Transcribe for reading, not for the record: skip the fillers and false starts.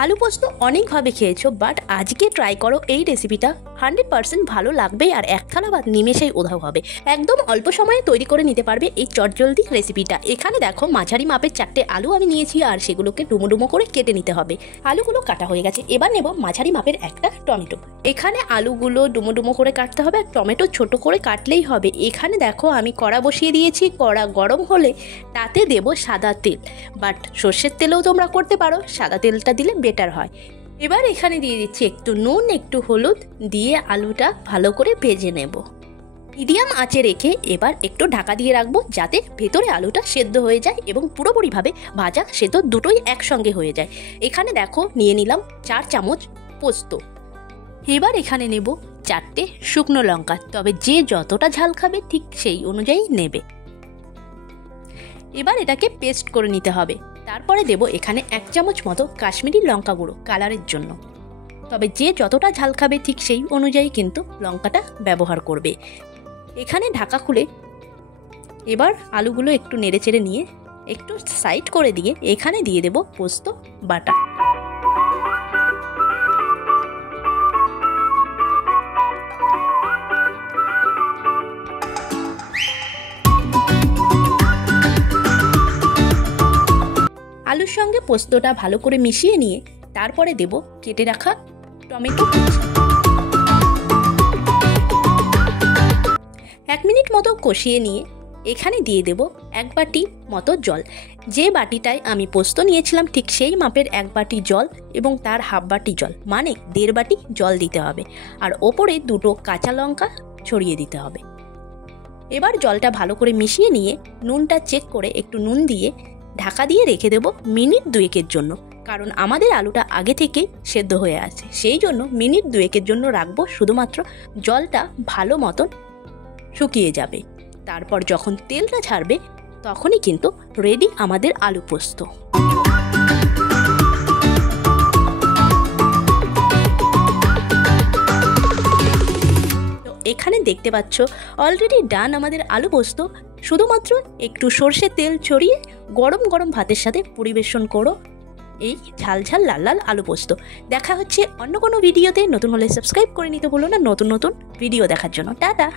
আলু পোস্ত অনেকভাবে খেয়েছো, বাট আজকে ট্রাই করো এই রেসিপিটা। 100% ভালো লাগবে আর এক থালা ভাত নিমেষেই উধাও হবে। একদম অল্প সময়ে তৈরি করে নিতে পারবে এই চটজলদি রেসিপিটা। এখানে দেখো মাঝারি মাপের 4টে আলু আমি নিয়েছি আর সেগুলোকে ডুমো ডুমো করে কেটে নিতে হবে। আলুগুলো কাটা হয়ে গেছে, এবার নেব মাঝারি মাপের একটা টমেটো। এখানে আলুগুলো ডুমো ডুমো করে কাটতে হবে, টমেটো ছোট করে কাটলেই হবে। এখানে দেখো আমি কড়া বসিয়ে দিয়েছি, কড়া গরম হলে তাতে দেব সাদা তেল, বাট সর্ষের তেলেও তোমরা করতে পারো, সাদা তেলটা দিলে বেটার হয়। এবার এখানে দিয়ে দিচ্ছি একটু নুন, একটু হলুদ দিয়ে আলুটা ভালো করে ভেজে নেব। মিডিয়াম আঁচে রেখে এবার একটু ঢাকা দিয়ে রাখবো, যাতে ভেতরে আলুটা সেদ্ধ হয়ে যায় এবং পুরোপুরিভাবে ভাজা সেদ্ধ দুটোই একসঙ্গে হয়ে যায়। এখানে দেখো নিয়ে নিলাম 4 চামচ পোস্ত। এবার এখানে নেব 4টে শুকনো লঙ্কা, তবে যে যতটা ঝাল খাবে ঠিক সেই অনুযায়ী নেবে। এবার এটাকে পেস্ট করে নিতে হবে। তারপরে দেব এখানে 1 চামচ মতো কাশ্মীরি লঙ্কা গুঁড়ো কালারের জন্য, তবে যে যতটা ঝাল খাবে ঠিক সেই অনুযায়ী কিন্তু লঙ্কাটা ব্যবহার করবে। এখানে ঢাকা খুলে এবার আলুগুলো একটু নেড়েচেড়ে নিয়ে একটু সাইড করে দিয়ে এখানে দিয়ে দেব পোস্ত বাটা। আলুর সঙ্গে পোস্তটা ভালো করে মিশিয়ে নিয়ে তারপরে দেব কেটে রাখা টমেটো। 1 মিনিট মতো কষিয়ে নিয়ে এখানে দিয়ে দেব 1 বাটি মতো জল। যে বাটিটায় আমি পোস্ত নিয়েছিলাম ঠিক সেই মাপের 1 বাটি জল এবং তার হাফ বাটি জল, মানে 1.5 বাটি জল দিতে হবে। আর ওপরে 2টো কাঁচা লঙ্কা ছড়িয়ে দিতে হবে। এবার জলটা ভালো করে মিশিয়ে নিয়ে নুনটা চেক করে একটু নুন দিয়ে ঢাকা দিয়ে রেখে দেব মিনিট 2-এর জন্য, কারণ আমাদের আলুটা আগে থেকেই সেদ্ধ হয়ে আছে, সেই জন্য মিনিট 2-এর জন্য রাখবো। শুধুমাত্র জলটা ভালো মতন শুকিয়ে যাবে, তারপর যখন তেলটা ছাড়বে তখনই কিন্তু রেডি আমাদের আলু পোস্ত। এখানে দেখতে পাচ্ছ অলরেডি ডান আমাদের আলু পোস্ত। শুধুমাত্র একটু সর্ষের তেল ছড়িয়ে গরম গরম ভাতের সাথে পরিবেশন করো এই ঝাল ঝাল লাল লাল আলু পোস্ত। দেখা হচ্ছে অন্য কোনো ভিডিওতে। নতুন হলে সাবস্ক্রাইব করে নিতে ভুলো না নতুন নতুন ভিডিও দেখার জন্য। টাটা।